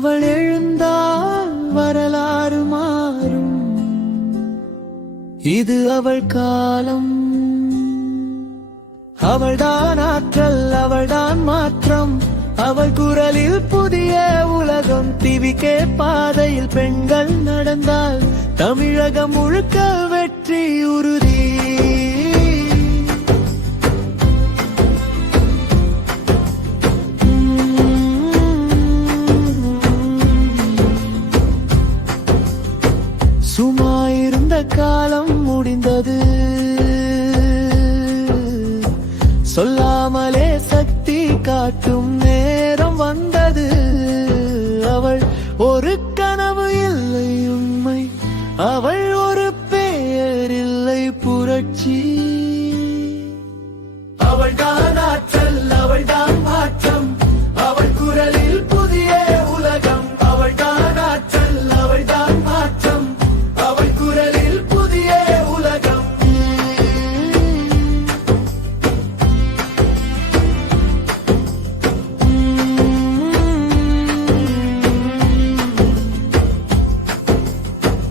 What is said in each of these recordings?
அவள் எழுந்தால் வரலாறு மாறும். இது அவள் காலம். அவள்தான் ஆற்றல், அவள்தான் மாற்றம். அவள் குரலில் புதிய உலகம். டிவிக்கே பாதையில் பெண்கள் நடந்தால் தமிழகம் முழுக்க வெற்றி உறுதி. சும்மாயிருந்த காலம் முடிந்தது. சொல்லாமலே சக்தி காட்டும் நேரம் வந்தது. அவள் ஒரு கனவு இல்லை உண்மை. அவள் ஒரு பெயர் இல்லை புரட்சி. அவள்தான் ஆற்றல், அவள்தான் மாற்றம். அவள் குரலில் புதிய உலகம். அவள்தான் ஆற்றல், அவள்தான் மாற்றம். அவள் குரலில் புதிய உலகம்.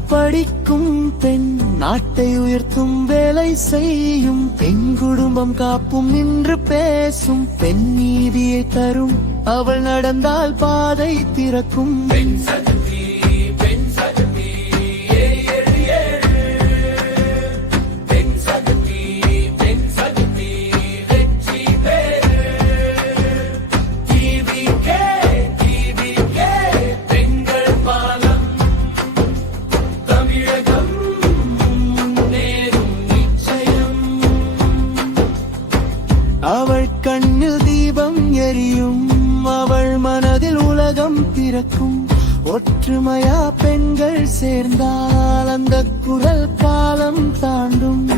படிக்கும் பெண் நாட்டை உயர்த்தும் வேலை செய்யும். பெண் குடும்பம் காப்பும் நின்று பேசும். பெண் நீதியை தரும். அவள் நடந்தால் பாதை திறக்கும். பெண் சக்தி, பெண் சக்தி, ஏழு ஏழு. பெண் சக்தி, பெண் சக்தி, வெற்றி பேரு. டிவிக்கே, டிவிக்கே, பெண்கள் பாலம். தமிழகம் முன்னேறும் நிச்சயம். அவள் கண்ணில் தீபம் எரியும். அவள் மனதில் உலகம் பிறக்கும். ஒற்றுமையா பெண்கள் சேர்ந்தால் அந்த குரல் காலம் தாண்டும்.